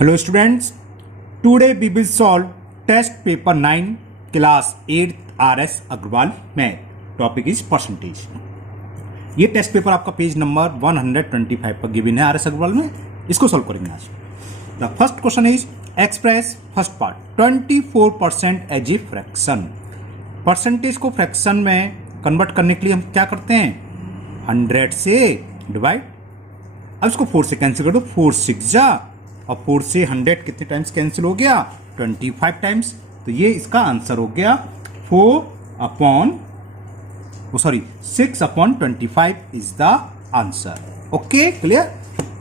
Hello students, today we will solve test paper 9 class 8 RS Agrawal math. Topic is percentage. ये test paper आपका page number 125 पर given है RS Agrawal में. इसको solve करेंगे आज. The first question is express first part 24% as a fraction. Percentage को fraction में कन्वर्ट करने के लिए हम क्या करते हैं, 100 से डिवाइड. अब इसको 4 से कैंसिल कर दो, 4 6 जा और 4 से 100 कितने टाइम्स कैंसिल हो गया, 25 टाइम्स. तो ये इसका आंसर हो गया 6/25 is the answer. Okay clear.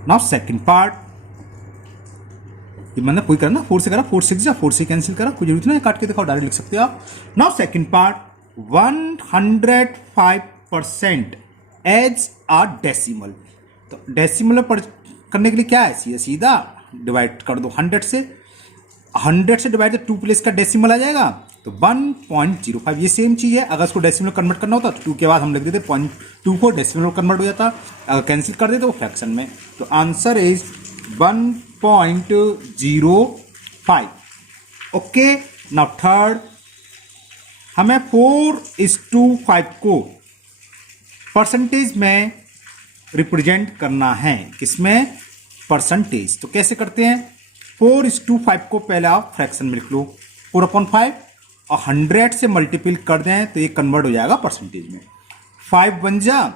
Now second part, ये मैंने कोई करना 4 से करा, 4 6 जा 4 से कैंसिल करा, कोई जरूरत नहीं काट के दिखाओ, डायरेक्ट लिख सकते हो आप. Now second part 105% as a decimal. तो डेसिमल करने के लिए क्या है, सीधा डिवाइड कर दो 100 से. 100 से डिवाइड 2 प्लेस का डेसिमल आ जाएगा तो 1.05. ये सेम चीज है. अगर इसको डेसिमल कन्वर्ट करना होता तो 2 के बाद हम लिख देते 0.24, डेसिमल कन्वर्ट हो जाता. अगर कैंसिल कर देते वो फ्रैक्शन में. तो answer is 1.05. Okay. Now third, हमें 4:5 को परसेंटेज में रिप्रेजेंट करना है. किसमें, परसेंटेज. तो कैसे करते हैं, 4:5 को पहले आप फ्रैक्शन में लिख लो 4/5 और 100 से मल्टीपल कर दें तो ये कन्वर्ट हो जाएगा परसेंटेज में. 5 बन जा,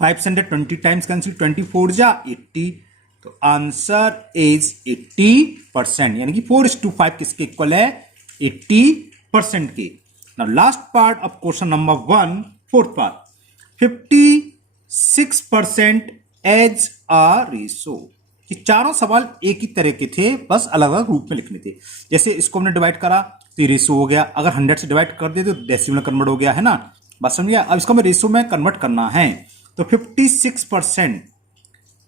5 से 120 टाइम्स कैंसिल, 24 जा 80. तो आंसर इज 80%. यानी कि 4:5 किसके इक्वल है, 80% के. Now last part of question number 1, fourth part 56% as a ratio. ये चारों सवाल एक ही तरह के थे, बस अलग अलग रूप में लिखने थे. जैसे इसको हमने डिवाइड करा तो ये रेशो हो गया. अगर 100 से डिवाइड कर दे तो डेसिमल कन्वर्ट हो गया, है ना. बात समझ गया. अब इसको हमें रेशो में कन्वर्ट करना है. तो 56%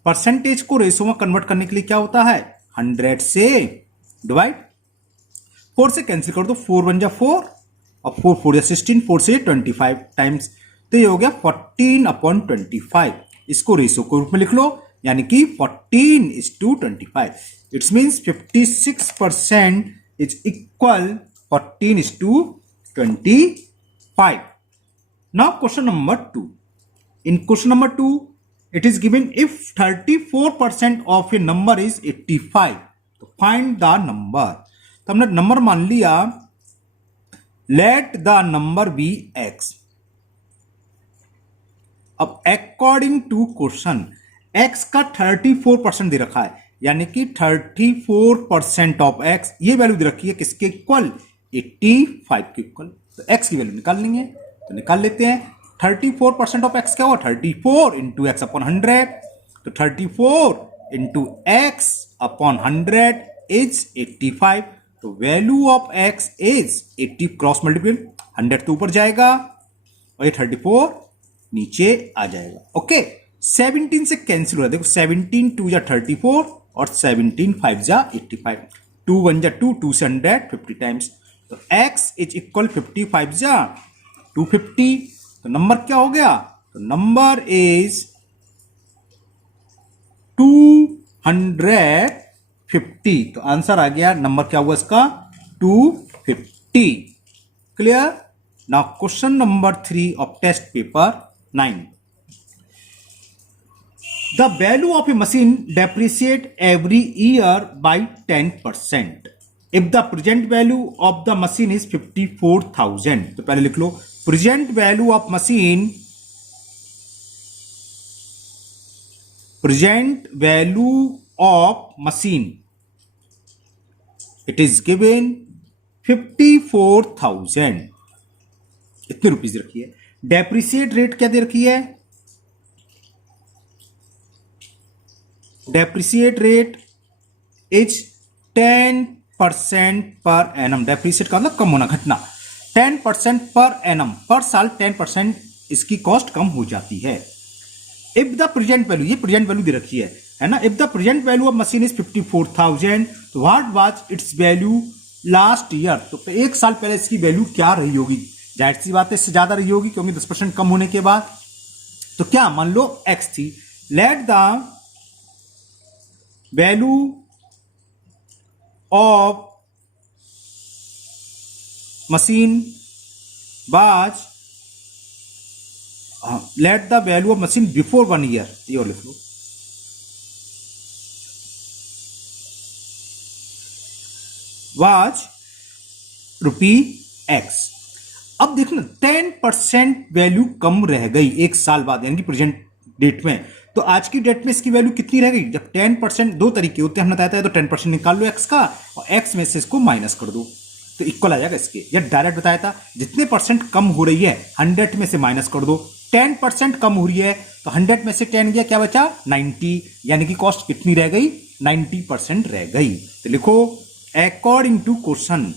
परसेंटेज को रेशो में कन्वर्ट करने के लिए क्या होता है, 100 से डिवाइड, 4 से कैंसिल कर दो, 4 बन जा 4 और 4 4 या 16, 4 से 25 टाइम्स. तो ये हो गया 14/25. इसको रेशो के रूप में लिख लो, यानी कि 14:25. It's means 56% is equal 14:25. Now question number 2. In question number 2 it is given if 34% of A number is 85. तो फाइंड द नंबर. तो हमने नंबर मान लिया, let the number be X. अब अकॉर्डिंग टू क्वेश्चन x का 34% दे रखा है, यानी कि 34% ऑफ x, ये वैल्यू दे रखी है किसके इक्वल, 85 के इक्वल. तो x की वैल्यू निकाल लेंगे, तो निकाल लेते हैं. 34% ऑफ x क्या हुआ, 34 इंटू एक्स अपॉन 100. तो 34 इंटू एक्स अपॉन 100 इज 85. तो value of x is 80. Cross multiple, 100 तो ऊपर जाएगा और ये 34 नीचे आ जाएगा. ओके. 17 से कैंसिल हो रहा है, देखो 17 2 जा 34 और 17 5 जा 85. 2 1 जा 2, 2 से 100 50 टाइम्स. तो x इज इक्वल 55 जा 250. तो नंबर क्या हो गया, तो नंबर इज 250. तो आंसर आ गया, नंबर क्या हुआ इसका, 250. Clear. Now question number 3 of test paper 9. The value of a machine depreciate every year by 10%. If the present value of the machine is 54,000. तो पहले लिख लो, present value of machine, present value of machine, it is given 54,000. इतने rupees रखी है. Depreciate rate क्या दे रखी है, depreciate rate is 10% per annum. Depreciate का मतलब कम होना, घटना. 10% पर एनम, पर साल 10% इसकी कॉस्ट कम हो जाती है. इफ द प्रेजेंट वैल्यू, ये प्रेजेंट वैल्यू दे रखी है ना. If the present value of machine is 54,000, तो what was it's value last year. तो एक साल पहले इसकी वैल्यू क्या रही होगी, जाहिर सी बात है इससे ज्यादा रही होगी, क्योंकि 10% कम होने के बाद. तो क्या मान लो x थी, let the value of machine was let the value of machine before 1 year, ये और लिख लो, was ₹X। अब देखना 10% वैल्यू कम रह गई एक साल बाद, यानी कि प्रेजेंट डेट में। तो आज की डेट में इसकी वैल्यू कितनी रह गई? जब 10%, दो तरीके होते हैं हमने बताया था, तो 10% निकाल लो x का और x में से इसको माइनस कर दो तो इक्वल आ जाएगा इसके। या डायरेक्ट बताया था जितने परसेंट कम हो रही है 100 में से माइनस कर दो। 10% कम हो रही है तो 100 में से 10 गया, क्या बचा? 90, यानी कि कॉस्ट कितनी रह गई? 90% रह गई। तो लिखो according to question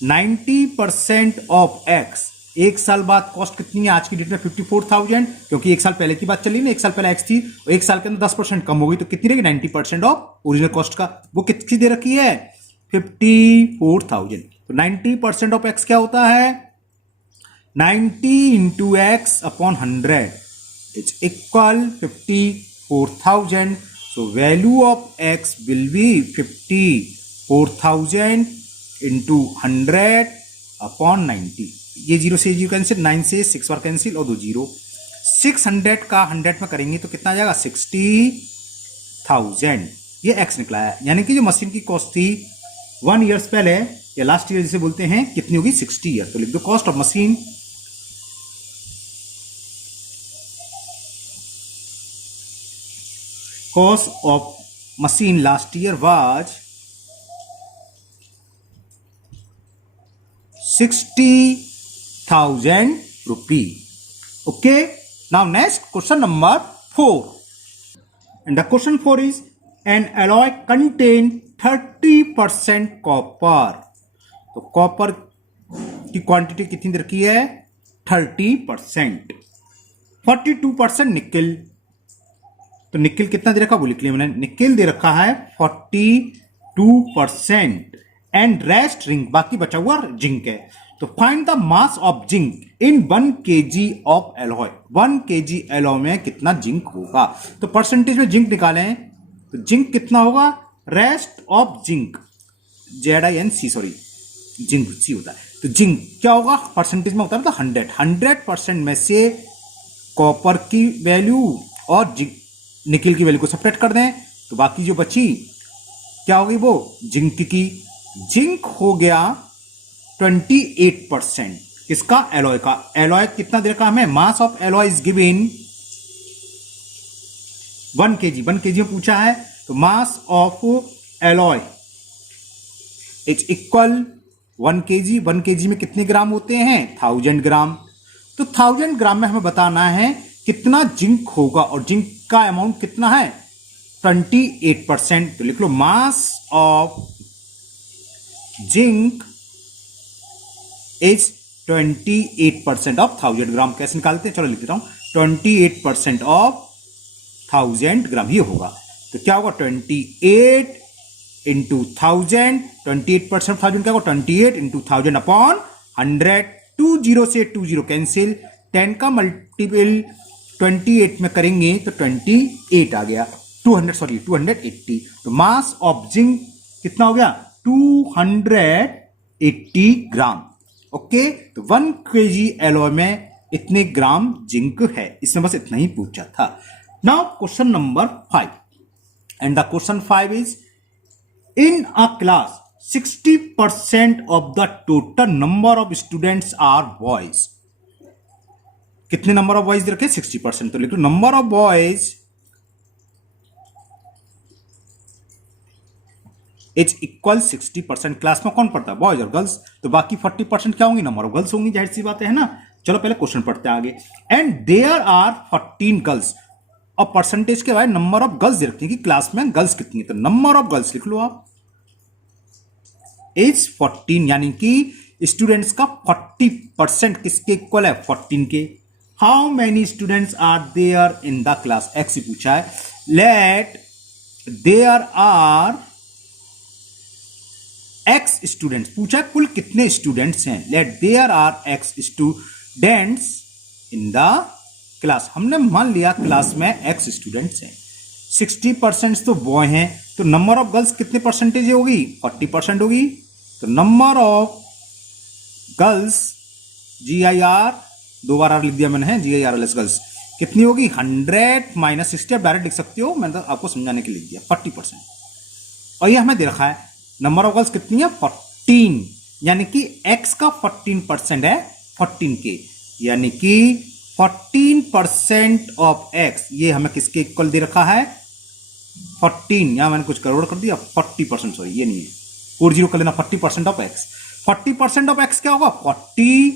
90% of x, एक साल बाद कॉस्ट कितनी है आज की डेट में? 54,000, क्योंकि एक साल पहले की बात चली ना, एक साल पहले x थी और एक साल के अंदर 10% कम हो गई तो कितनी रहेगी? 90% ऑफ ओरिजिनल कॉस्ट का, वो कितनी दे रखी है? 54,000। तो 90% ऑफ x क्या होता है? 90 into x upon 100 is equal 54,000। So value of x will be 54,000 into 100 upon 90। ये 0 से 0 कैंसिल, 9 से 6 बार कैंसिल और 2 0। 600 का 100 में करेंगे तो कितना आ जाएगा? 60,000। ये x निकला है, यानी कि जो मशीन की कॉस्ट थी 1 ईयर्स पहले या लास्ट ईयर जिसे बोलते हैं, कितनी होगी? 60 ईयर। तो लिख दो cost of machine last year was 60,000 rupee. Okay, now next question number 4, and the question 4 is an alloy contain 30% copper। तो कॉपर की क्वांटिटी कितनी दे रखी है? 30%। 42% निकल, तो निकल कितना दे रखा वो लिख लिया मैंने। निकल दे रखा है 42% एंड रेस्ट जिंक, बाकी बचा हुआ जिंक है। तो find the mass of zinc in 1 kg of alloy. 1 kg alloy में कितना जिंक होगा? तो परसेंटेज में जिंक निकालें तो जिंक कितना होगा? Rest of zinc, ZINC, sorry zinc C होता है। तो जिंक क्या होगा? परसेंटेज में होता है 100% में से कॉपर की वैल्यू और निकल की वैल्यू को सेपरेट कर दें तो बाकी जो बची क्या होगी? वो जिंक की। जिंक हो गया 28%। किसका? एलॉय का। एलॉय कितना दे रखा हमें? Mass of alloy is given 1 kg। 1 kg में पूछा है तो mass of alloy is equal 1 kg। 1 kg में कितने ग्राम होते हैं? 1000 ग्राम। तो 1000 ग्राम में हमें बताना है कितना जिंक होगा और जिंक का अमाउंट कितना है? 28%। तो लिख लो mass of zinc is 28% of 1000 gram. कैसे निकालते हैं? चलो लिख देता हूं, 28% ऑफ 1000 ग्राम ही होगा। तो क्या होगा? 28 इंटू 1000। 28% 1000 क्या होगा? 28 इंटू 1000 अपॉन 100। 20 से 20 कैंसिल, 10 का मल्टीपल 28 में करेंगे तो 28 आ गया। 280। तो मास ऑफ जिंक कितना हो गया? 280 ग्राम। ओके, तो 1 kg एलॉय में इतने ग्राम जिंक है। इसमें बस इतना ही पूछा था। Now question number 5, and the question 5 is in a class 60% of the total number of students are boys. कितने नंबर ऑफ बॉयज रखे? 60%। तो लिख लो number of boys is equal 60%। Class में कौन पढ़ता है? बॉयज और गर्ल्स। तो बाकी 40% क्या होंगी? नंबर ऑफ गर्ल्स होंगी, जाहिर सी बात है ना। चलो पहले क्वेश्चन पढ़ते हैं आगे। And there are 14 girls. और परसेंटेज के बाद नंबर ऑफ गर्ल्स रखते हैं कि क्लास में गर्ल्स कितनी है। तो नंबर ऑफ गर्ल्स लिख लो आप इज 14, यानी कि स्टूडेंट्स का 40% किसके इक्वल है? 14 के। How many students are there in the class? X ही पूछा है। Let there are x students पूछा, कुल कितने स्टूडेंट्स हैं? Let there are x students in the class. हमने मान लिया क्लास में x स्टूडेंट्स हैं। 60% तो बॉय हैं, तो नंबर ऑफ गर्ल्स कितने परसेंटेज होगी? 40% होगी। तो नंबर ऑफ गर्ल्स GIR, 2 बार आर लिख दिया मैंने, है GIRLS गर्ल्स कितनी होगी? 100 माइनस 60, आप डायरेक्ट लिख सकते हो, मैंने तो आपको समझाने के लिए लिख दिया 40%। और ये हमें दे रखा है नंबर ऑफ गर्ल्स कितनी है? 14, यानी कि x का 14% है 14K, यानी कि 14% ऑफ x, ये हमें किसके इक्वल दे रखा है? 14, यहां मैंने कुछ करोड़ कर दिया, 40%, सॉरी ये नहीं है, 40 कर लेना, 40% ऑफ x। 40% ऑफ x क्या होगा? 40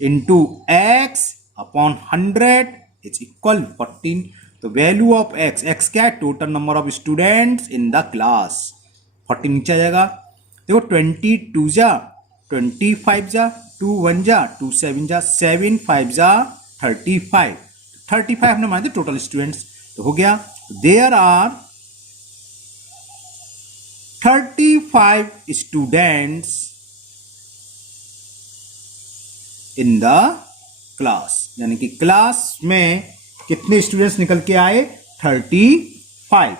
into x upon 100 is equal 14। तो वैल्यू ऑफ x क्या है? Total number of students in the class. 40 नीचे आ जाएगा। देखो 22 जा 25 जा 2 1 जा 2 7 जा 7 5 जा 35, 35 हमने मान दिया टोटल स्टूडेंट्स, तो हो गया there are 35 students in the class, यानी कि क्लास में कितने स्टूडेंट्स निकल के आए? 35।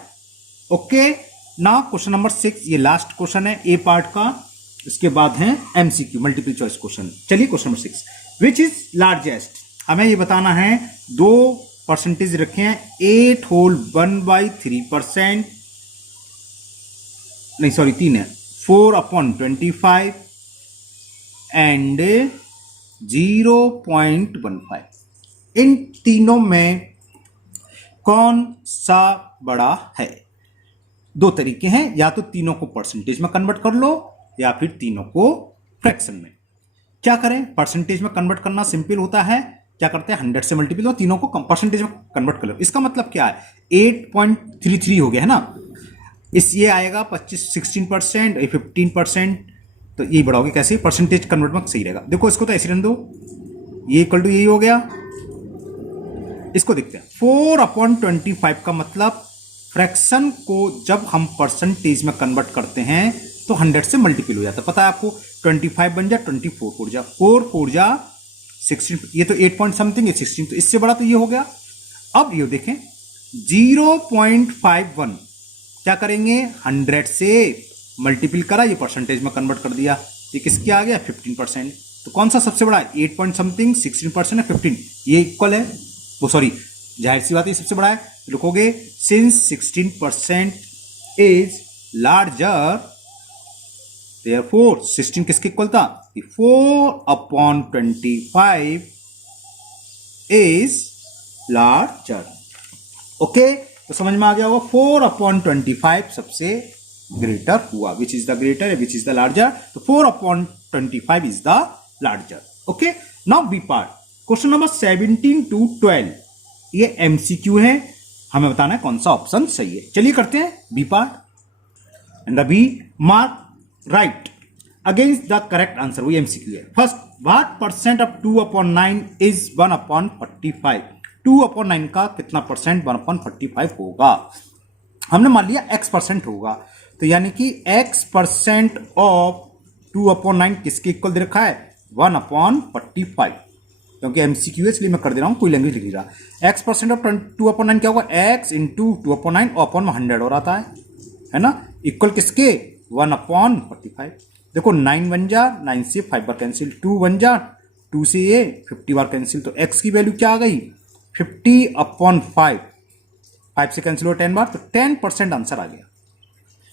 ओके, नाउ क्वेश्चन नंबर 6, ये लास्ट क्वेश्चन है ए पार्ट का, इसके बाद है MCQ मल्टीपल चॉइस क्वेश्चन। चलिए question number 6, which is largest, हमें ये बताना है, 2 परसेंटेज रखे हैं, 8 होल 1/3%, नहीं सॉरी 3 है, 4/25 एंड 0.15। इन तीनों में कौन सा बड़ा है? 2 तरीके हैं, या तो तीनों को परसेंटेज में कन्वर्ट कर लो या फिर तीनों को फ्रैक्शन में। क्या करें? परसेंटेज में कन्वर्ट करना सिंपल होता है, क्या करते हैं 100 से मल्टीपल हो, तीनों को परसेंटेज में कन्वर्ट कर लो। इसका मतलब क्या है? 8.33 हो गया है ना, इस ये आएगा 16%, 15%, तो यही बड़ा हो गया। कैसे? परसेंटेज कन्वर्ट में सही रहेगा। देखो इसको तो ऐसे रहने दो, ये इक्वल टू यही हो गया। इसको देखते हैं, 4/25 का मतलब फ्रैक्शन को जब हम परसेंटेज में कन्वर्ट करते हैं तो 100 से मल्टीपल हो जाता है, पता है आपको। 25 बन जा 24 4 जा 4 4 जा 16, ये तो 8 पॉइंट समथिंग है 16, तो इससे बड़ा तो ये हो गया। अब ये देखें 0.51 क्या करेंगे? 100 से मल्टीपल करा, ये परसेंटेज में कन्वर्ट कर दिया, ये किसके आ गया? 15%। तो कौन सा सबसे बड़ा है? 8 पॉइंट समथिंग, 16% है 15, ये इक्वल है, वो सॉरी जाहिर सी बात है ये सबसे बड़ा है। लिखोगे सिंस 16% इज लार्जर, देयरफॉर 16 किसके इक्वल था? 4/25 इज लार्जर। ओके, तो समझ में आ गया होगा, 4/25 सबसे ग्रेटर हुआ, which is the greater, which is the larger, तो 4/25 is the larger. Okay, now B part, question number 17 to 12, ये MCQ है, हमें बताना है कौन सा ऑप्शन सही है। चलिए करते हैं B part. And the B mark right against the correct answer, वही MCQ है। First, what percent of 2/9 is 1/45? 2/9 का कितना परसेंट 1/45 होगा? हमने मान लिया x% होगा, तो यानी कि x% ऑफ 2/9 किसके इक्वल दे रखा है? 1/45, क्योंकि MCQ है इसलिए मैं कर दे रहा हूं, कोई लैंग्वेज लिख रहा। x% ऑफ 2/9 क्या होगा? x इंटू 2/9 अपॉन 100 और आता है ना, इक्वल किसके? 1/45। देखो 9 1 जा 9 से 5 बार कैंसिल, 2 1 जा 2 से ये 50 बार कैंसिल, तो x की वैल्यू क्या आ गई? 50/5, 5 से कैंसिल हो 10 बार, तो 10% आंसर आ गया।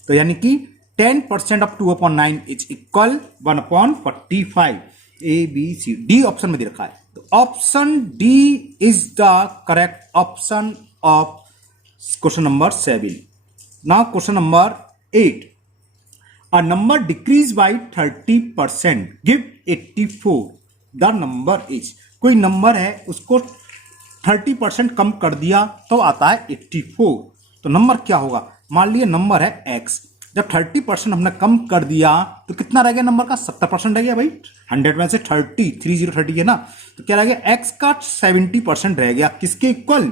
तो यानी कि 10% of 2/9 is equal 1/45। ABCD option में दे रखा है, तो option D is the correct option of question number 7। Now question number 8, a number decrease by 30%, give 84, the number is, कोई नंबर है उसको 30% कम कर दिया तो आता है 84, तो नंबर क्या होगा? मान लिया नंबर है x, जब 30% हमने कम कर दिया तो कितना रह गया नंबर का? 70% रह गया भाई, 100 में से 30 है ना, तो क्या रह गया? x का 70% रह गया, किसके इक्वल?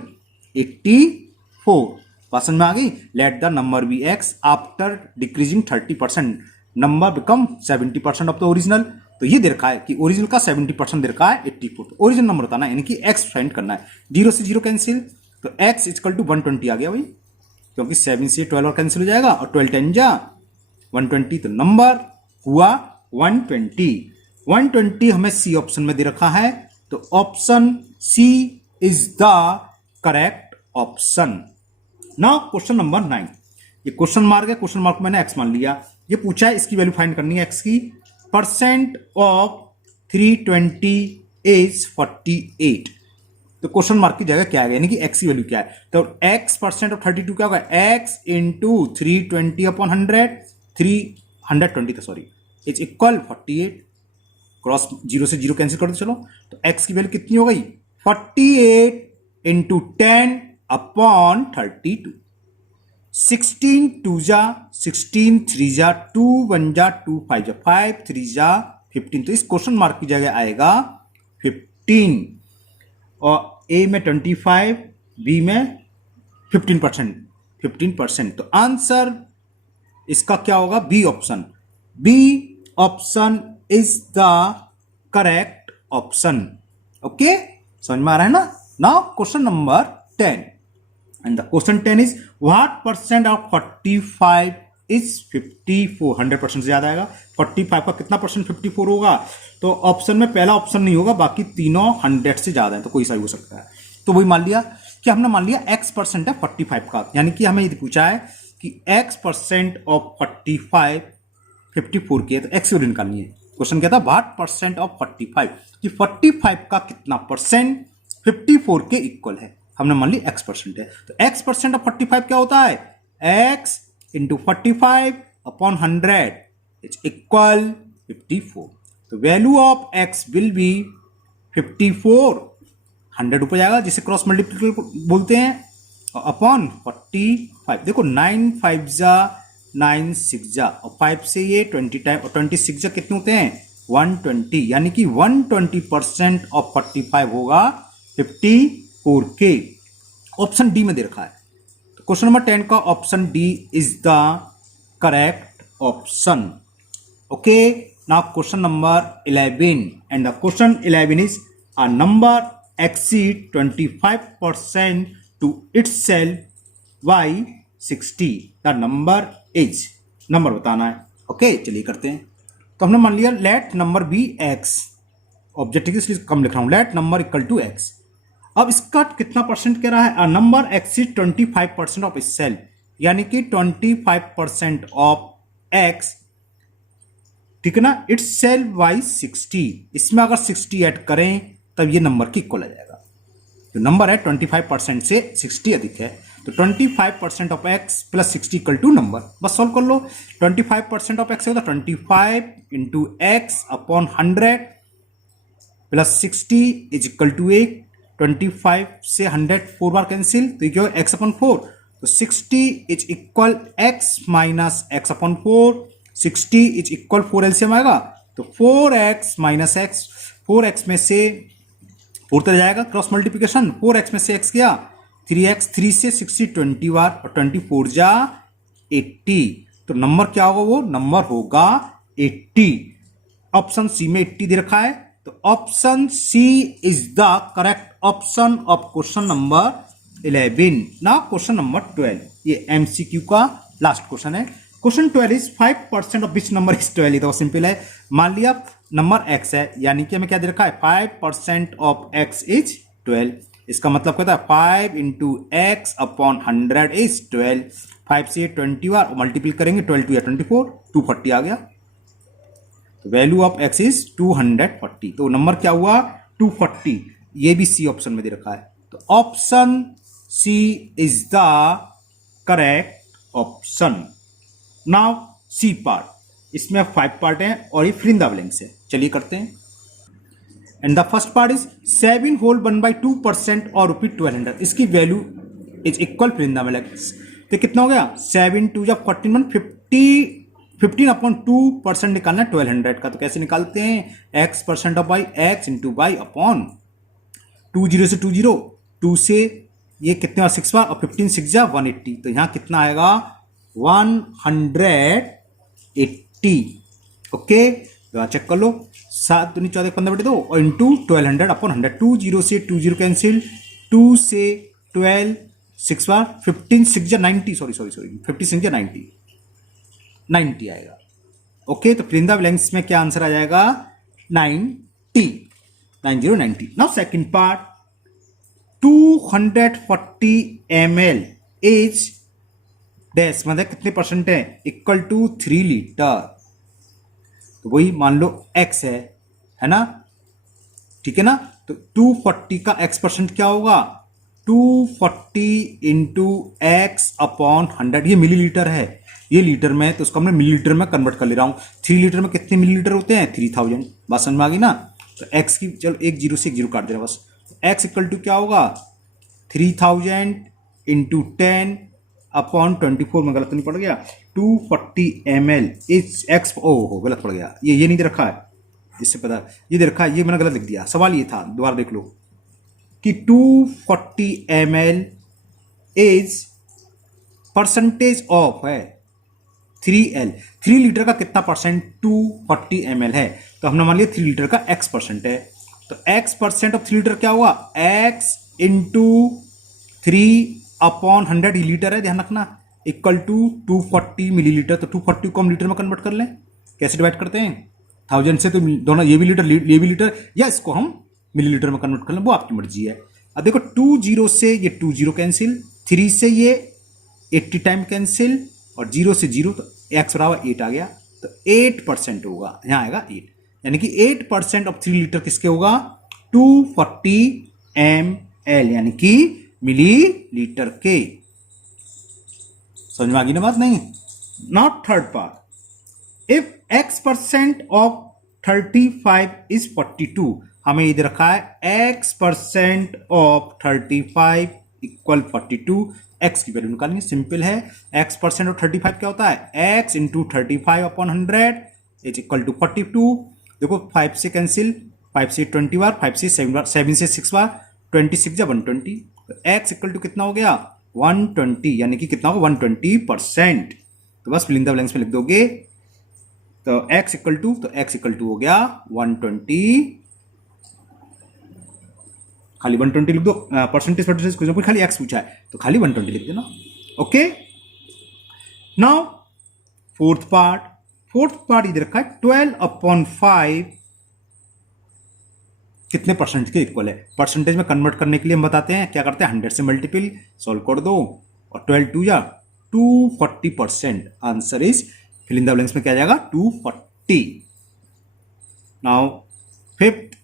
84। समझ में आ गई? Let the number be x after decreasing 30%, number become 70% of the original. तो ये दे रखा है कि ओरिजिनल का 70% दे रखा है 84, तो ओरिजिनल नंबर बताना है, यानी कि x फाइंड करना है। 0 से 0 कैंसिल, तो x इक्वल टू 120 आ गया भाई, क्योंकि 7 से 12 और कैंसिल हो जाएगा और 12 10 जा 120, तो नंबर हुआ 120। 120 हमें सी ऑप्शन में दे रखा है, तो option C is the correct option. Now question number 9, ये क्वेश्चन मार्क है, क्वेश्चन मार्क मैंने एक्स मान लिया। ये पूछा है इसकी वैल्यू फाइंड करनी है एक्स की। परसेंट ऑफ 320 इज 48, तो क्वेश्चन मार्क की जगह क्या है, यानी कि एक्स की वैल्यू क्या है। तो एक्स परसेंट ऑफ 32 क्या होगा, x into 320 upon 100, 320 sorry is equal 48। Cross zero से जीरो कैंसिल कर दो चलो, तो एक्स की वैल्यू कितनी हो गई 48 इंटू 10 अपॉन 32। 16 2 जा 16 3 जा 2 1 जा 2 5 जा 5 3 जा 15, तो इस क्वेश्चन मार्क की जगह आएगा 15 और ए में 25, बी में 15%, तो आंसर इसका क्या होगा, B option. B option is the correct option. Okay, समझ में आ रहा है ना। Now question number 10, and the question 10 is what percent of 45 is 54। 100% से ज्यादा आएगा। 45 का कितना परसेंट 54 होगा, तो ऑप्शन में पहला ऑप्शन नहीं होगा, बाकी तीनों 100 से ज्यादा है, तो कोई सा ही हो सकता है। तो वही मान लिया कि हमने मान लिया x परसेंट है 45 का, यानी कि हमें यदि पूछा है कि x परसेंट ऑफ 45 54 की है, तो x वैल्यू निकालनी है। क्वेश्चन क्या था, व्हाट परसेंट ऑफ 45, कि 45 का कितना परसेंट 54 के इक्वल है। हमने मान ली x परसेंट है, तो x परसेंट ऑफ 45 क्या होता है, x into 45 upon 100 is equal 54। तो value of x will be 54, 100 ऊपर जाएगा जिसे क्रॉस मल्टीप्लिकेशन बोलते हैं, अपॉन 45। देखो 9 5 जा 9 6 जा और 5 से ये 20 टाइम और 26 जा कितने होते हैं 120, यानी कि 120% ऑफ 45 होगा 54 के। ऑप्शन डी में दे रखा है, तो क्वेश्चन नंबर 10 का option D is the correct option. Okay, now question number 11, and the question 11 is a number exceed 25% to itself by 60, the number is, number बताना है। ओके, चलिए करते हैं। तो हमने मान लिया let number be x, objective इसलिए कम लिख रहा हूं, let number equal to x. अब इसका कितना परसेंट कह रहा है, a number exceed 25% of itself, यानी कि 25% ऑफ एक्स, ठीक है ना, इटसेल्फ बाई 60। इसमें अगर 60 ऐड करें तब ये नंबर की इक्वल आ जाएगा। जो नंबर है 25% से 60 अधिक है, तो 25% of x plus 60 equal to number, बस सॉल्व कर लो। 25% ऑफ एक्स होगा 25 into x upon 100 plus 60 is equal to 8। 25 से 100 4 बार कैंसिल, तो ये क्या होगा एक्स अपॉन 4, तो 60 is equal x minus x upon 4। 60 is equal 4 LCM आएगा, तो 4x माइनस एक्स, 4x में से 4 तो जाएगा क्रॉस मल्टीप्लिकेशन, 4x में से x गया 3x, 3 से 60 20 बार और 24 जा 80, तो नंबर क्या होगा, वो नंबर होगा 80। ऑप्शन सी में 80 दे रखा है, तो option C is the correct option of question number 11। ना क्वेश्चन नंबर 12, ये एमसीक्यू का लास्ट क्वेश्चन है। Question 12 is 5% of which number is 12, तो सिंपल है। मान लिया नंबर x है, यानी कि हमें क्या दे रखा है 5% ऑफ x इज 12, इसका मतलब कहता है 5 इंटू एक्स अपॉन 100 इज 12। 5 से 20 बार मल्टीपल करेंगे, 12 2 24, 240 आ गया, तो वैल्यू ऑफ x इज 240, तो नंबर क्या हुआ 240। ये भी सी ऑप्शन में दे रखा है, तो option C is the correct option. Now C part, इसमें 5 पार्ट हैं और ये फिल इन द ब्लैंक्स है। चलिए करते हैं। And the first part is 7 whole 1/2% और रुपीज 1200, इसकी value is equal fill in the blanks, तो कितना हो गया 7 2 जब 14 15 अपॉन 2% निकालना है 1200 का, तो कैसे निकालते हैं, x percent of by x into by upon 2 0 से 2 0, 2 से ये कितने बार 6 बार और 15 6 जा 180, तो यहाँ कितना आएगा 180। ओके, तो चेक कर लो, 7 दूनी 14 15/2 और इंटू 1200 अपॉन 100। 2 0 से 2 0 कैंसिल, 2 से 12 6 बार 15 6 या 90, सॉरी 50 6 या 90 आएगा। ओके, तो फिल इन द ब्लैंक्स में क्या आंसर आ जाएगा? 90 90। Now second part, 240 ml is dash, मतलब कितने परसेंट है? Equal to 3 litre. तो वही मान लो x है ना, ठीक है ना। तो 240 का x परसेंट क्या होगा? 240 इंटू एक्स अपॉन 100। ये मिलीलीटर है, ये लीटर में, तो उसको मैं मिलीलीटर में कन्वर्ट कर ले रहा हूं। 3 लीटर में कितने मिलीलीटर होते हैं? 3000। बात समझ में आ गई ना। तो x की, चलो एक जीरो से एक जीरो काट दे रहा बस। x इक्वल टू क्या होगा? 3000 इंटू 10 अपॉन 24 में गलत नहीं पड़ गया? 240 ml इज एक्स, ओहो गलत पड़ गया, ये नहीं दे रखा है, इससे पता ये दे रखा है, ये मैंने गलत लिख दिया। सवाल ये था, दोबारा देख लो कि 240 ml इज परसेंटेज ऑफ है 3L। 3 लीटर का कितना परसेंट? 240 ml है, तो हमने मान लिया 3 लीटर का x परसेंट है। तो x परसेंट ऑफ 3 लीटर क्या हुआ? x इंटू 3 अपॉन 100, लीटर है ध्यान रखना, इक्वल टू 240 मिलीलीटर। तो 240 को हम लीटर में कन्वर्ट कर लें। कैसे डिवाइड करते हैं? 1000 से, तो दोनों ये भी लीटर ये भी लीटर, या इसको हम मिलीलीटर में कन्वर्ट कर लें, वो आपकी मर्जी है। अब देखो 20 से ये 20 कैंसिल, 3 से ये 80 टाइम कैंसिल, और 0 से 0, तो x बराबर 8 आ गया। तो 8% होगा, यहां आएगा 8, यानी कि 8% ऑफ 3 लीटर किसके होगा? 240 ml, यानी कि मिलीलीटर के। समझ में आ गई ना बात? नहीं। Not third part, if x percent of 35 is 42, हमें इधर रखा है x percent of 35 equal 42। x की वैल्यू निकालेंगे, सिंपल है। x परसेंट ऑफ 35 क्या होता है? x into 35 upon 100 is equal to 42। देखो 5 से कैंसिल, 5 से 20 बार, 5 से 7 बार, 7 से 6 बार, 26 या 120। तो x इक्वल टू कितना हो गया? 120, यानी कि कितना होगा? 120%। तो बस फिल इन द ब्लैंक्स में लिख दोगे। तो x इक्वल टू, तो x इक्वल टू हो गया 120, खाली 120 लिख दो। परसेंटेज क्वेश्चन खाली x पूछा है, तो खाली 120 लिख देना। ओके, नाउ फोर्थ पार्ट इधर रखा है 12/5 कितने परसेंट के इक्वल है? परसेंटेज में कन्वर्ट करने के लिए हम बताते हैं क्या करते हैं, 100 से मल्टीपल सॉल्व कर दो, और 12 2 या 240%। Answer is, fill in the blanks में क्या आ जाएगा? 240। Now fifth,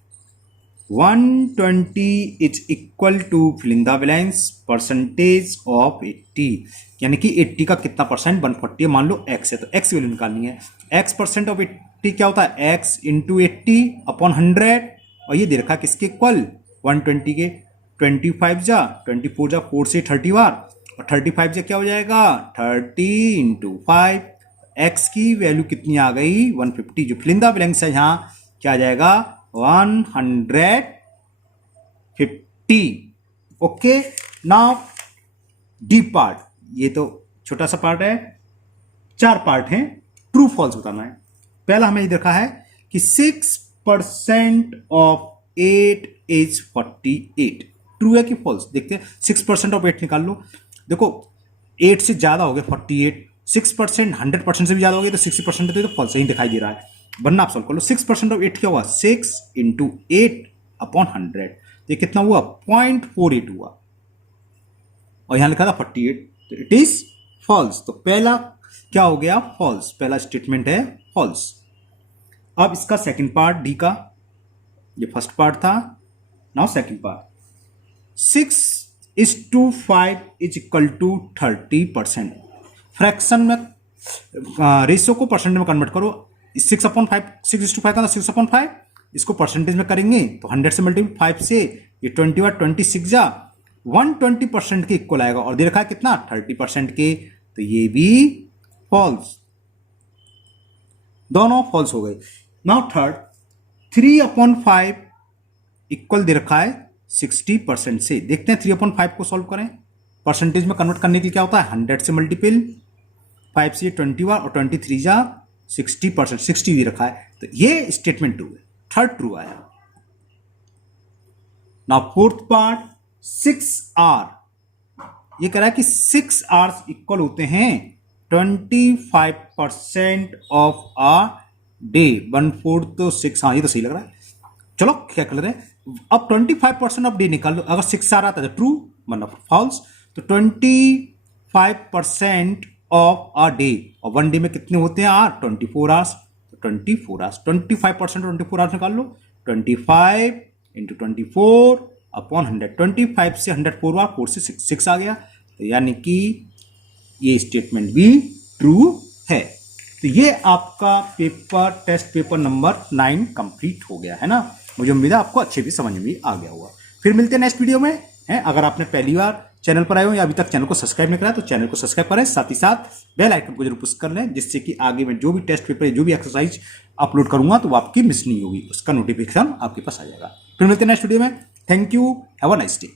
120 is equal to, fill in the blanks, percentage of 80, यानी कि 80 का कितना परसेंट? 140 मान लो x है, तो x वैल्यू निकालनी है। x परसेंट ऑफ 80 क्या होता है? x इंटू 80 अपॉन 100, और ये दे रखा किसके इक्वल? 120 के। 25 जा 24 जा 4 से 30 बार, और 35 से क्या हो जाएगा? 30 इंटू 5। एक्स की वैल्यू कितनी आ गई? 150। जो फिल इन द ब्लैंक्स है यहाँ क्या आ जाएगा? 150। ओके, नाउ डी पार्ट, ये तो छोटा सा पार्ट है, 4 पार्ट हैं, ट्रू फॉल्स बताना है। पहला हमें ये देखा है कि 6% ऑफ 8 इज 48, ट्रू है कि फॉल्स? देखते हैं। 6% ऑफ 8 निकाल लो। देखो 8 से ज्यादा हो गया 48, 6% 100% से भी ज्यादा हो गया तो 60% तो फॉल्स ही दिखाई दे रहा है, वरना आप सॉल्व कर लो। 6% ऑफ 8 क्या हुआ? 6 इंटू 8 अपॉन 100, ये कितना हुआ? 0.48 हुआ, और यहां लिखा था 48, तो इट इज फॉल्स। तो पहला क्या हो गया? फॉल्स, पहला स्टेटमेंट है फॉल्स। अब इसका सेकंड पार्ट डी का, ये फर्स्ट पार्ट था, now second part, 6:5 is equal to 30%। Fraction में रेशियो को परसेंट में कन्वर्ट करो। 6/5, 6:5 का 6/5, इसको परसेंटेज में करेंगे तो 100 से मल्टीपल 5 से, ये 20 बार 26 जा 120% के इक्वल आएगा, और दे रखा है कितना? 30% के, तो ये भी फॉल्स, दोनों फॉल्स हो गए। नाउ थर्ड, 3/5 इक्वल दे रखा है 60% से। देखते हैं 3/5 को सॉल्व करें, परसेंटेज में कन्वर्ट करने के लिए क्या होता है? 100 से मल्टीपल 5 से 20 बार, और 23 जा 60%, 60 दे रखा है, तो ये स्टेटमेंट ट्रू है, थर्ड ट्रू आया। नाउ फोर्थ पार्ट, 6R, ये कह रहा है कि 6 आवर्स इक्वल होते हैं 25% ऑफ अ डे। 1/4 तो 6, हाँ ये तो सही लग रहा है। चलो क्या कर रहे हैं, अब 25% ऑफ डे निकाल लो। अगर 6 आ रहा था तो ट्रू, मतलब फॉल्स। तो 25% ऑफ अ डे, और 1 डे में कितने होते हैं आवर? 24 आवर्स। तो 24 आवर्स, 25% 24 आवर्स निकाल लो। 25 इंटू 24 अपॉन 100। 25 से 100 4 बार, 4 से 6 आ गया। तो यानी कि ये स्टेटमेंट भी ट्रू है। तो ये आपका paper, test paper number 9 complete हो गया है ना। मुझे उम्मीद है आपको अच्छे भी समझ में आ गया होगा। फिर मिलते हैं नेक्स्ट वीडियो में, हैं। अगर आपने पहली बार चैनल पर आए हो या अभी तक चैनल को सब्सक्राइब नहीं करा तो चैनल को सब्सक्राइब करें, साथ ही साथ बेल आइकन को जरूर पुश कर लें, जिससे कि आगे में जो भी टेस्ट पेपर, जो भी एक्सरसाइज अपलोड करूंगा तो वो आपकी मिस नहीं होगी, उसका नोटिफिकेशन आपके पास आ जाएगा। फिर मिलते हैं नेक्स्ट वीडियो में। Thank you, have a nice day.